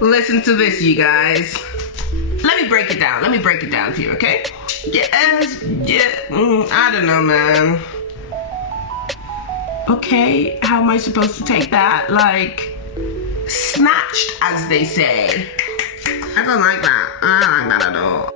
Listen to this, you guys. Let me break it down. Let me break it down for you, okay? I don't know, man. Okay, how am I supposed to take that? Like, snatched, as they say. I don't like that. I don't like that at all.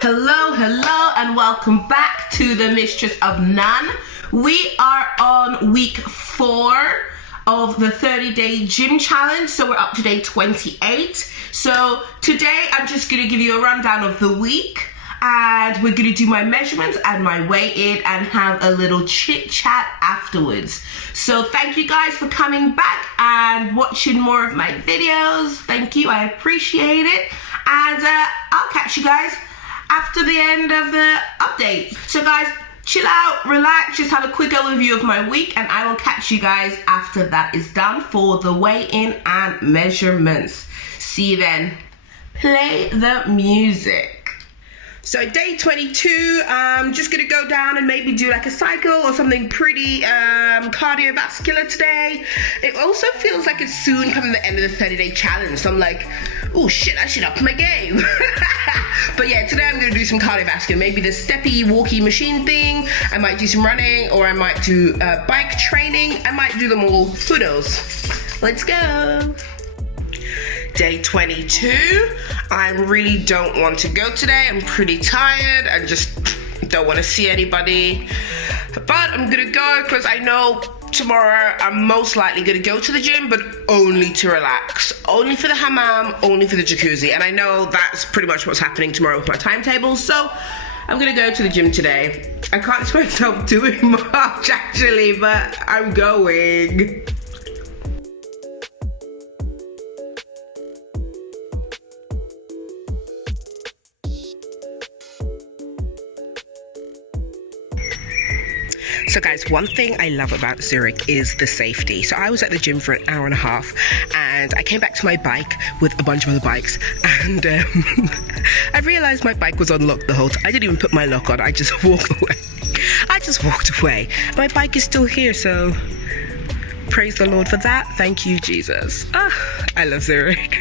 Hello, and welcome back to the Mistress of None. We are on week 4 of the 30-day gym challenge, so we're up to day 28. So today I'm just going to give you a rundown of the week, and we're going to do my measurements and my weigh-in and have a little chit chat afterwards. So thank you guys for coming back and watching more of my videos. Thank you, I appreciate it, and I'll catch you guys after the end of the update. So guys, chill out, relax, just have a quick overview of my week, and I will catch you guys after that is done for the weigh-in and measurements. See you then. Play the music. So day 22, I'm just gonna go down and maybe do like a cycle or something pretty cardiovascular today. It also feels like it's soon coming to the end of the 30-day challenge, so I'm like, oh shit, I should up my game. But yeah, today I'm gonna do some cardiovascular, maybe the steppy walkie machine thing. I might do some running, or I might do bike training. I might do them all, who knows. Let's go. Day 22, I really don't want to go today. I'm pretty tired and just don't want to see anybody. But I'm gonna go because I know tomorrow I'm most likely gonna go to the gym, but only to relax. Only for the hammam, only for the jacuzzi. And I know that's pretty much what's happening tomorrow with my timetable. So I'm gonna go to the gym today. I can't see myself doing much actually, but I'm going. So guys, one thing I love about Zurich is the safety. So I was at the gym for an hour and a half, and I came back to my bike with a bunch of other bikes, and I realized my bike was unlocked the whole time. I didn't even put my lock on, I just walked away. My bike is still here, so praise the Lord for that. Thank you, Jesus. I love Zurich.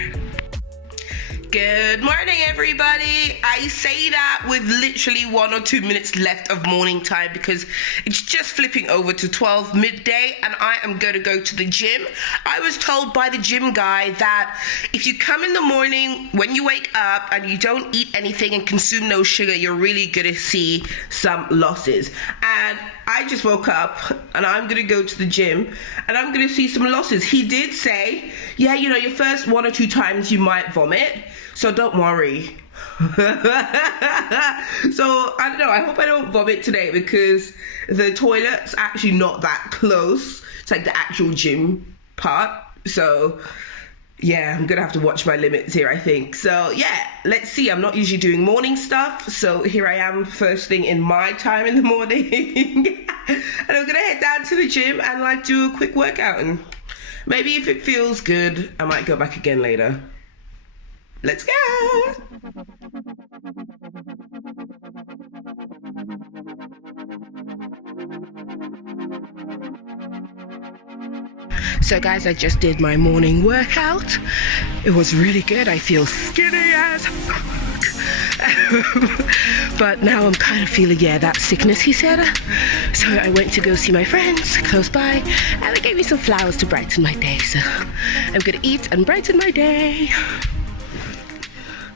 Good morning, everybody. I say that with literally 1 or 2 minutes left of morning time because it's just flipping over to 12 midday and I am going to go to the gym. I was told by the gym guy that if you come in the morning when you wake up and you don't eat anything and consume no sugar, you're really going to see some losses. And I just woke up and I'm going to go to the gym and I'm going to see some losses. He did say, yeah, you know, your first 1 or 2 times you might vomit, so don't worry. So I don't know, I hope I don't vomit today because the toilet's actually not that close. It's like the actual gym part. So yeah, I'm gonna have to watch my limits here, I think. So yeah, let's see. I'm not usually doing morning stuff, so here I am first thing in my time in the morning. And I'm gonna head down to the gym and like do a quick workout, and maybe if it feels good, I might go back again later. Let's go! So guys, I just did my morning workout. It was really good. I feel skinny as but now I'm kind of feeling, that sickness, he said. So I went to go see my friends close by, and they gave me some flowers to brighten my day. So I'm gonna eat and brighten my day.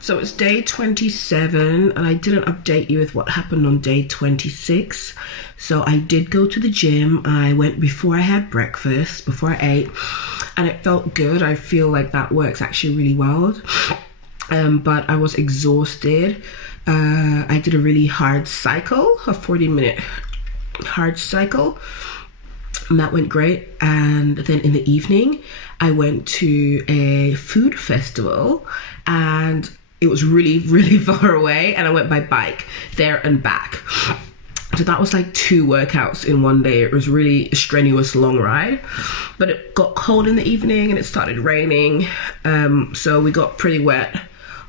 So it's day 27, and I didn't update you with what happened on day 26. So I did go to the gym. I went before I had breakfast, before I ate, and it felt good. I feel like that works actually really well. But I was exhausted. I did a really hard cycle, a 40-minute hard cycle, and that went great. And then in the evening, I went to a food festival, and it was really, really far away, and I went by bike there and back. So that was like 2 workouts in one day. It was really a strenuous long ride, but it got cold in the evening and it started raining. So we got pretty wet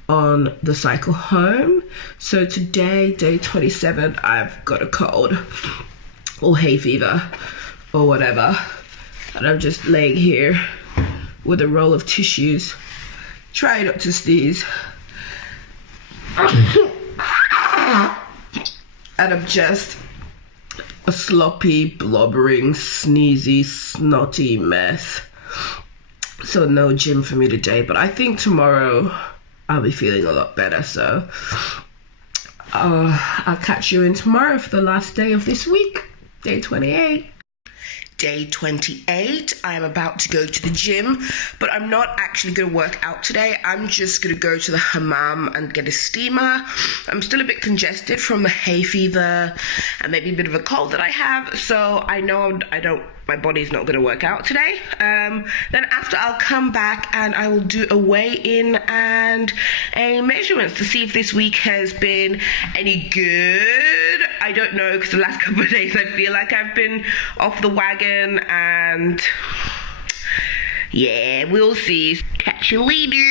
on the cycle home. So today, day 27, I've got a cold or hay fever or whatever. And I'm just laying here with a roll of tissues. Try not to sneeze. And I'm just a sloppy, blubbering, sneezy, snotty mess. So no gym for me today, but I think tomorrow I'll be feeling a lot better, so I'll catch you in tomorrow for the last day of this week, day 28. Day 28, I'm about to go to the gym, but I'm not actually going to work out today. I'm just going to go to the hammam and get a steamer. I'm still a bit congested from the hay fever and maybe a bit of a cold that I have, so I know my body's not going to work out today. Then after, I'll come back and I will do a weigh-in and a measurements to see if this week has been any good. I don't know, because the last couple of days I feel like I've been off the wagon, and yeah, we'll see. Catch you later.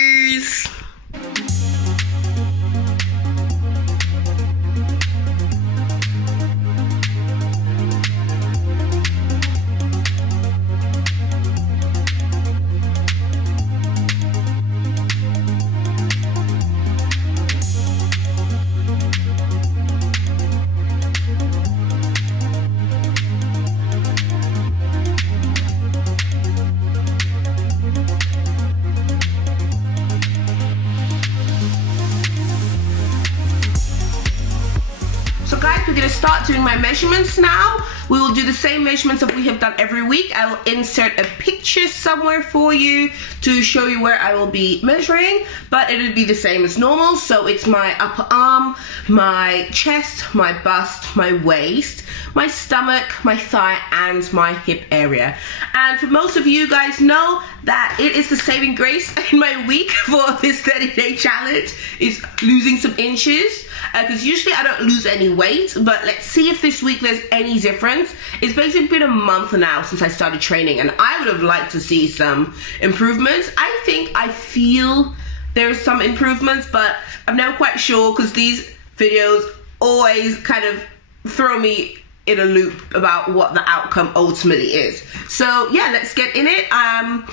We're going to start doing my measurements now. We will do the same measurements that we have done every week. I will insert a picture somewhere for you to show you where I will be measuring, but it'll be the same as normal. So it's my upper arm, my chest, my bust, my waist, my stomach, my thigh, and my hip area. And for most of you guys know that it is the saving grace in my week for this 30-day challenge is losing some inches, because usually I don't lose any weight, but let's see if this week there's any difference. It's basically been a month now since I started training, and I would have liked to see some improvements. I feel there's some improvements, but I'm never quite sure, because these videos always kind of throw me in a loop about what the outcome ultimately is. So yeah, let's get in it and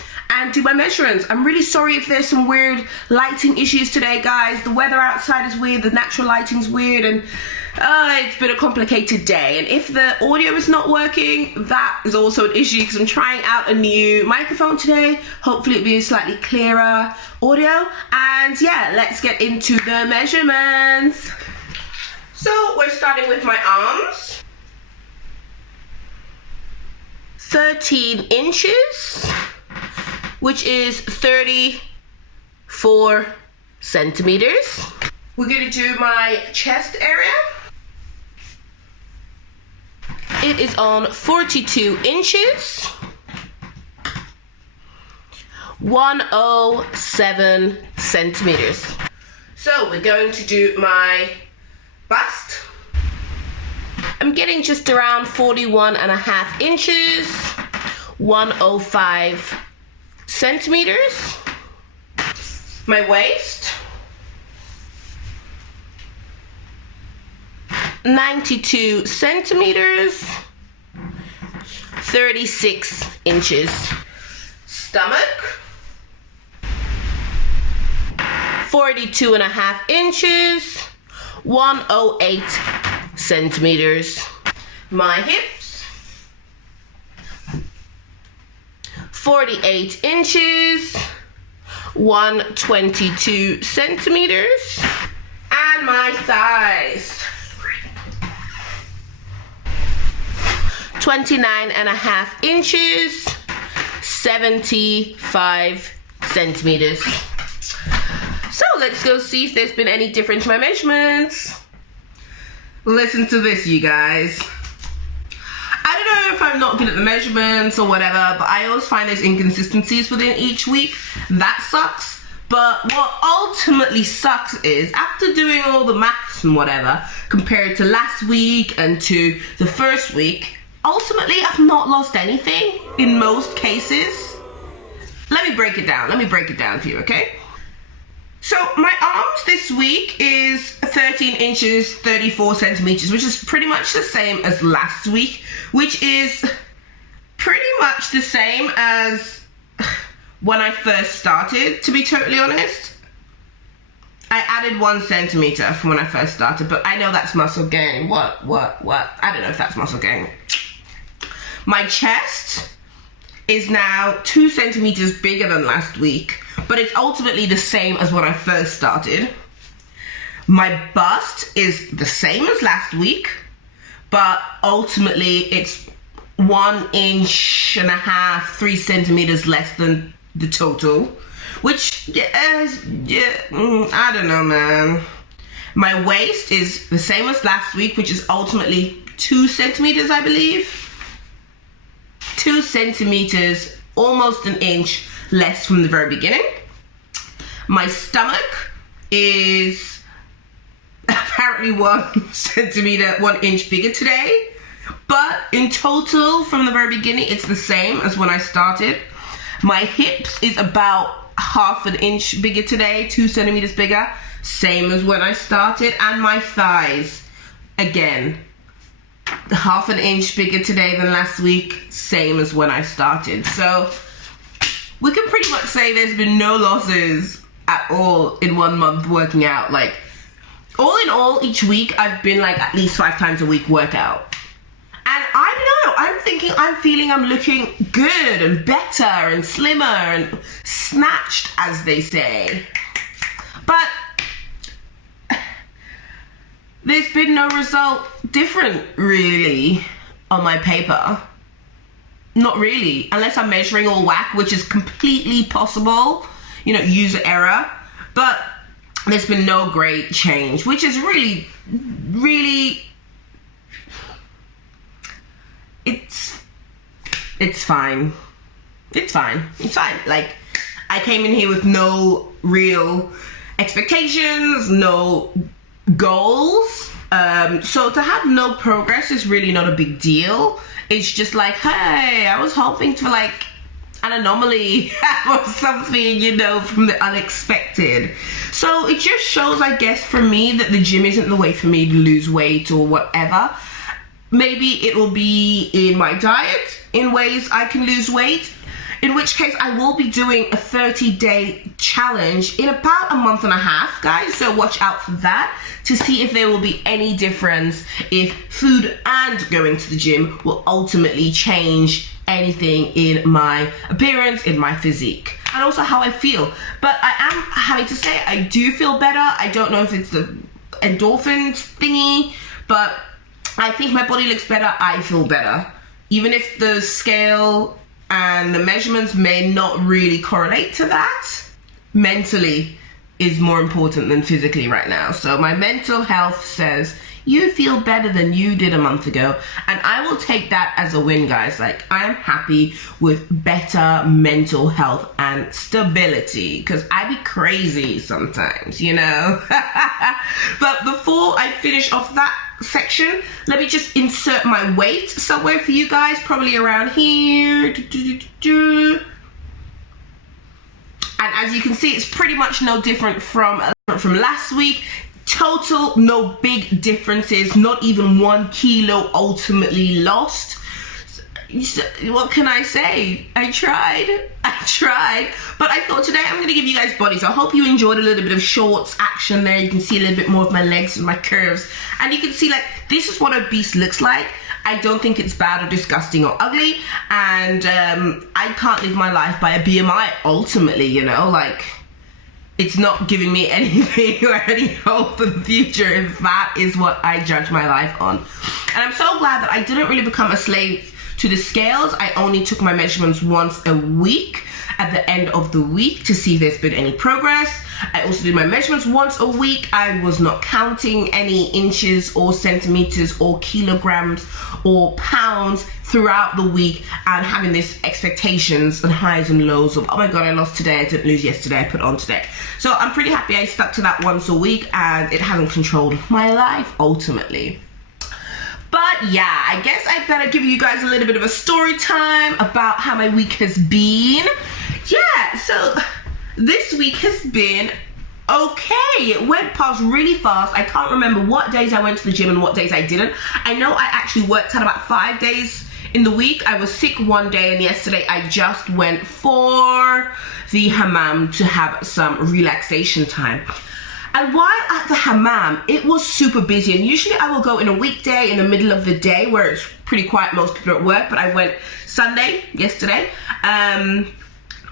do my measurements. I'm really sorry if there's some weird lighting issues today, guys. The weather outside is weird, the natural lighting's weird, and it's been a complicated day. And if the audio is not working, that is also an issue, because I'm trying out a new microphone today. Hopefully it'll be a slightly clearer audio. And yeah, let's get into the measurements. So we're starting with my arms. 13 inches, which is 34 centimeters. We're going to do my chest area. It is on 42 inches, 107 centimeters. So we're going to do my bust. I'm getting just around 41.5 inches, 105 centimeters. My waist, 92 centimeters, 36 inches. Stomach, 42.5 inches, 108 centimeters. My hips, 48 inches, 122 centimeters. And my thighs, 29.5 inches, 75 centimeters. So let's go see if there's been any difference in my measurements. Listen to this, you guys. I don't know if I'm not good at the measurements or whatever, but I always find there's inconsistencies within each week. That sucks. But what ultimately sucks is, after doing all the maths and whatever, compared to last week and to the first week, ultimately I've not lost anything in most cases. Let me break it down. Let me break it down for you, okay? So my arms this week is 13 inches, 34 centimeters, which is pretty much the same as last week, which is pretty much the same as when I first started, to be totally honest. I added 1 centimeter from when I first started, but I know that's muscle gain. What? I don't know if that's muscle gain. My chest is now 2 centimeters bigger than last week, but it's ultimately the same as when I first started. My bust is the same as last week, but ultimately it's 1.5 inches, 3 centimeters less than the total. Which, I don't know, man. My waist is the same as last week, which is ultimately 2 centimeters, I believe. 2 centimeters, almost 1 inch less from the very beginning. My stomach is apparently 1 centimeter, 1 inch bigger today. But in total, from the very beginning, it's the same as when I started. My hips is about 1/2 inch bigger today, 2 centimeters bigger, same as when I started. And my thighs, again, 1/2 inch bigger today than last week, same as when I started. So we can pretty much say there's been no losses at all in 1 month working out. Like, all in all, each week I've been like at least 5 times a week workout. And I don't know, I'm feeling I'm looking good and better and slimmer and snatched, as they say. But there's been no result different, really, on my paper. Not really, unless I'm measuring all whack, which is completely possible, you know, user error. But there's been no great change, which is really, really... It's fine. It's fine. Like, I came in here with no real expectations, no goals. So to have no progress is really not a big deal. It's just like, hey, I was hoping for like an anomaly or something, you know, from the unexpected. So it just shows, I guess, for me that the gym isn't the way for me to lose weight or whatever. Maybe it will be in my diet, in ways I can lose weight, in which case I will be doing a 30-day challenge in about 1.5 months, guys, so watch out for that to see if there will be any difference, if food and going to the gym will ultimately change anything in my appearance, in my physique, and also how I feel. But I am having to say, I do feel better. I don't know if it's the endorphins thingy, but I think my body looks better, I feel better. Even if the scale and the measurements may not really correlate to that, mentally is more important than physically right now. So my mental health says, you feel better than you did a month ago. And I will take that as a win, guys. Like, I am happy with better mental health and stability, because I be crazy sometimes, you know? But before I finish off that section, let me just insert my weight somewhere for you guys, probably around here. And as you can see, it's pretty much no different from last week. Total, no big differences, not even 1 kilo ultimately lost. What can I say? I tried, but I thought today I'm going to give you guys body. So I hope you enjoyed a little bit of shorts action there. You can see a little bit more of my legs and my curves, and you can see, like, this is what a beast looks like. I don't think it's bad or disgusting or ugly, and I can't live my life by a BMI ultimately, you know, like, it's not giving me anything or any hope for the future if that is what I judge my life on. And I'm so glad that I didn't really become a slave to the scales. I only took my measurements once a week at the end of the week to see if there's been any progress. I also did my measurements once a week. I was not counting any inches or centimeters or kilograms or pounds throughout the week and having these expectations and highs and lows of, oh my god, I lost today, I didn't lose yesterday, I put on today. So I'm pretty happy I stuck to that once a week, and it hasn't controlled my life ultimately. But yeah, I guess I better give you guys a little bit of a story time about how my week has been. Yeah, so this week has been okay. It went past really fast. I can't remember what days I went to the gym and what days I didn't. I know I actually worked out about 5 days in the week. I was sick one day, and yesterday I just went for the hammam to have some relaxation time. And while at the hammam, it was super busy, and usually I will go in a weekday in the middle of the day where it's pretty quiet, most people are at work, but I went Sunday, yesterday,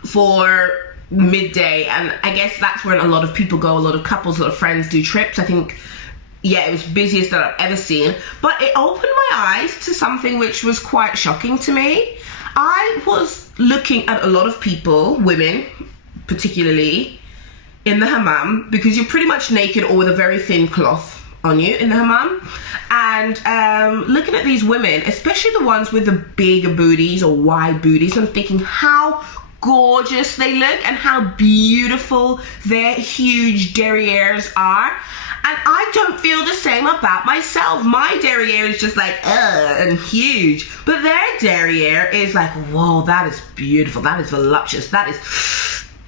for midday, and I guess that's when a lot of people go, a lot of couples, a lot of friends do trips. I think, yeah, it was busiest that I've ever seen, but it opened my eyes to something which was quite shocking to me. I was looking at a lot of people, women particularly, in the hammam, because you're pretty much naked or with a very thin cloth on you in the hammam, and looking at these women, especially the ones with the bigger booties or wide booties, I'm thinking how gorgeous they look and how beautiful their huge derrieres are. And I don't feel the same about myself. My derriere is just like, and huge. But their derriere is like, whoa, that is beautiful. That is voluptuous. That is,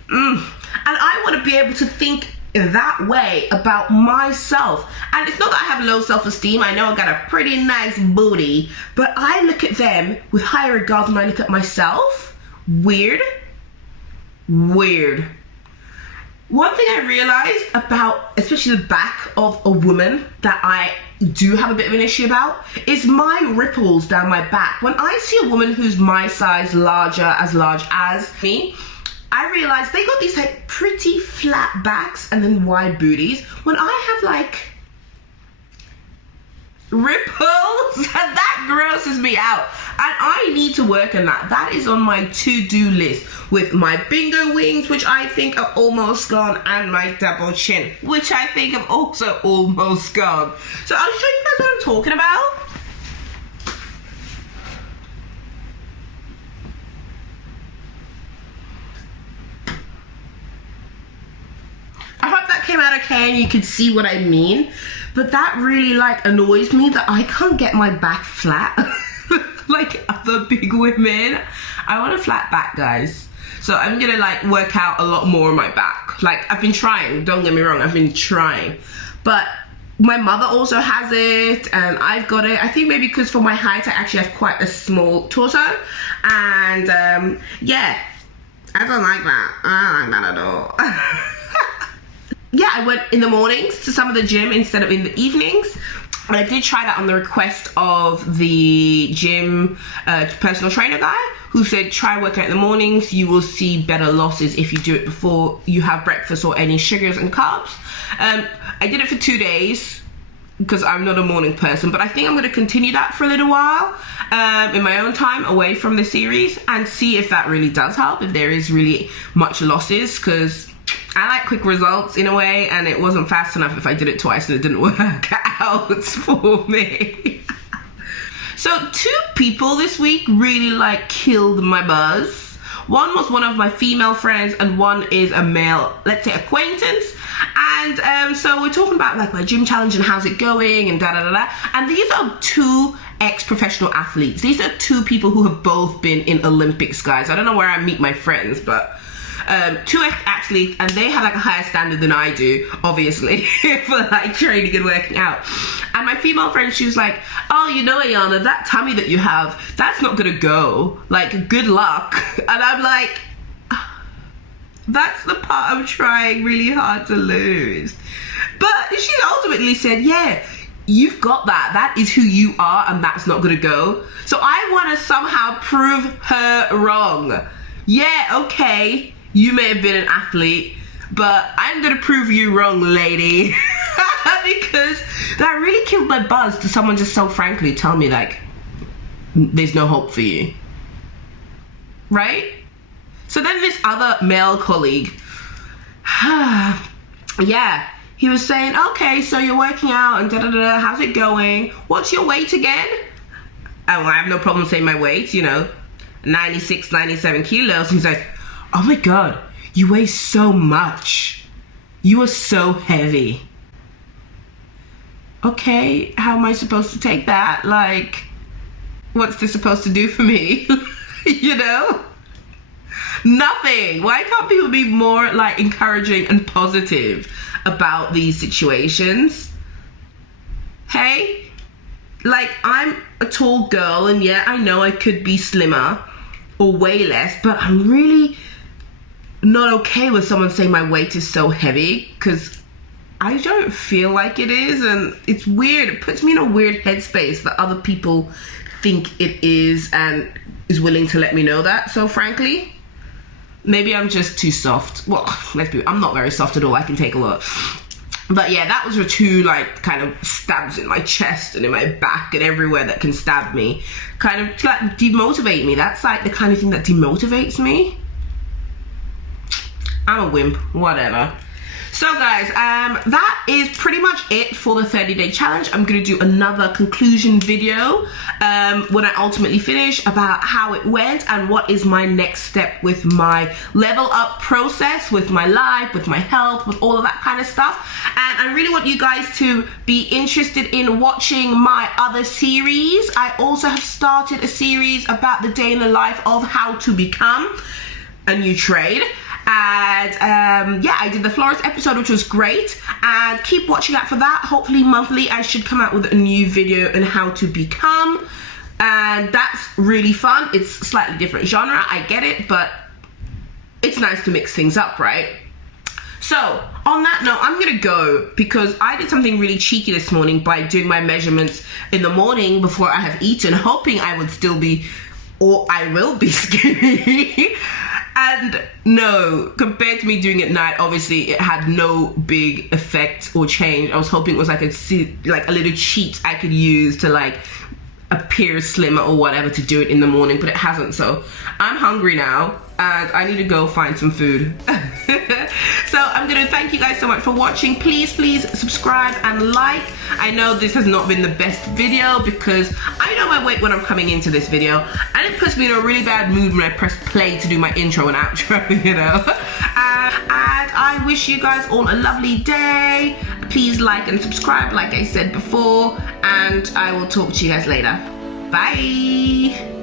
And I want to be able to think that way about myself. And it's not that I have low self-esteem. I know I got a pretty nice booty. But I look at them with higher regard than I look at myself. Weird. Weird. One thing I realized about, especially the back of a woman, that I do have a bit of an issue about, is my ripples down my back. When I see a woman who's my size, as large as me, I realize they got these like pretty flat backs and then wide booties. When I have like ripples, that grosses me out, and I need to work on that. That is on my to-do list, with my bingo wings, which I think are almost gone, and my double chin, which I think have also almost gone. So I'll show you guys what I'm talking about. I hope that came out okay and you can see what I mean. But that really like annoys me that I can't get my back flat like other big women. I want a flat back, guys. So I'm gonna like work out a lot more on my back. Like I've been trying, don't get me wrong, I've been trying. But my mother also has it and I've got it. I think maybe because for my height I actually have quite a small torso. And yeah, I don't like that. I don't like that at all. Yeah, I went in the mornings to some of the gym instead of in the evenings. And I did try that on the request of the gym personal trainer guy, who said try working out in the mornings. You will see better losses if you do it before you have breakfast or any sugars and carbs. I did it for 2 days because I'm not a morning person, but I think I'm going to continue that for a little while in my own time away from the series and see if that really does help, if there is really much losses, because I like quick results in a way, and it wasn't fast enough if I did it twice and it didn't work out for me. So 2 people this week really like killed my buzz. One was one of my female friends and one is a male, let's say, acquaintance. And so we're talking about like my gym challenge and how's it going and da-da-da-da. And these are 2 ex-professional athletes. These are 2 people who have both been in Olympics, guys. I don't know where I meet my friends, but 2 athletes, and they have like a higher standard than I do, obviously, for like training and working out. And my female friend, she was like, oh, you know, Ayana, that tummy that you have, that's not gonna go. Like, good luck. And I'm like, that's the part I'm trying really hard to lose. But she ultimately said, yeah, you've got that. That is who you are, and that's not gonna go. So I wanna somehow prove her wrong. Yeah, okay, you may have been an athlete, but I'm gonna prove you wrong, lady. Because that really killed my buzz to someone just so frankly tell me like, there's no hope for you, right? So then this other male colleague, yeah, he was saying, okay, so you're working out and da-da-da, how's it going? What's your weight again? Oh, I have no problem saying my weight, you know, 96, 97 kilos. He's like, oh my God, you weigh so much. You are so heavy. Okay, how am I supposed to take that? Like, what's this supposed to do for me? You know? Nothing. Why can't people be more like encouraging and positive about these situations? Hey? like, I'm a tall girl, and yeah, I know I could be slimmer or weigh less, but I'm really not okay with someone saying my weight is so heavy, because I don't feel like it is, and it's weird. It puts me in a weird headspace that other people think it is and is willing to let me know that. So frankly, maybe I'm just too soft. Well, I'm not very soft at all. I can take a lot. But yeah, that was her two, like, kind of stabs in my chest and in my back and everywhere that can stab me. Kind of like demotivate me. That's like the kind of thing that demotivates me. I'm a wimp, whatever. So guys, that is pretty much it for the 30-day challenge. I'm going to do another conclusion video when I ultimately finish, about how it went and what is my next step with my level up process, with my life, with my health, with all of that kind of stuff. And I really want you guys to be interested in watching my other series. I also have started a series about the day in the life of how to become a new trade. And yeah, I did the florist episode, which was great, and keep watching out for that. Hopefully monthly I should come out with a new video on how to become, and that's really fun. It's slightly different genre, I get it, but it's nice to mix things up, right? So on that note, I'm gonna go, because I did something really cheeky this morning by doing my measurements in the morning before I have eaten, hoping I would still be, or I will be, skinny. And no, compared to me doing it at night, obviously it had no big effect or change. I was hoping it was like a little cheat I could use to like appear slimmer or whatever to do it in the morning, but it hasn't. So I'm hungry now and I need to go find some food. So I'm gonna thank you guys so much for watching. Please subscribe and like. I know this has not been the best video because I know my weight when I'm coming into this video, and it puts me in a really bad mood when I press play to do my intro and outro, you know. And I wish you guys all a lovely day. Please like and subscribe like I said before, and I will talk to you guys later. Bye.